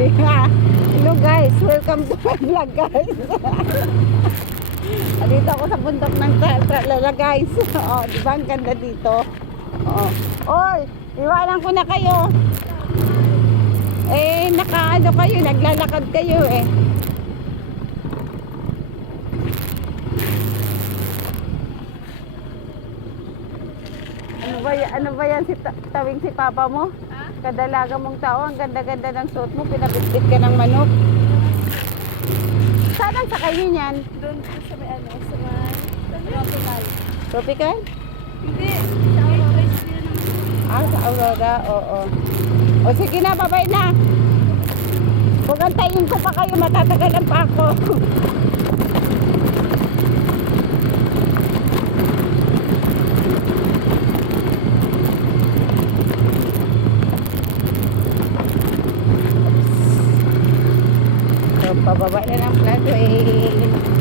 Hello guys, welcome to my vlog guys. Dito ako sa bundok ng Tralala guys. Oh, di ba ang ganda dito? Oh. Oy, iwanan ko na kayo. Eh, nakaano kayo, naglalakad kayo eh. Ano ba yan si tawing si papa mo? Ha? Kadalaga mong tao, ang ganda-ganda ng suot mo, pinabitbit ka ng manok. Saan ang sakay niyo niyan? Doon sa may ano, sa may tropical. Tropical? Hindi, sa Aurora yun Ah, sa Aurora, oo. O sige na, babay na. Huwag antayin ko pa kayo, matatagalan pa ako. So, pababa na ng floodway.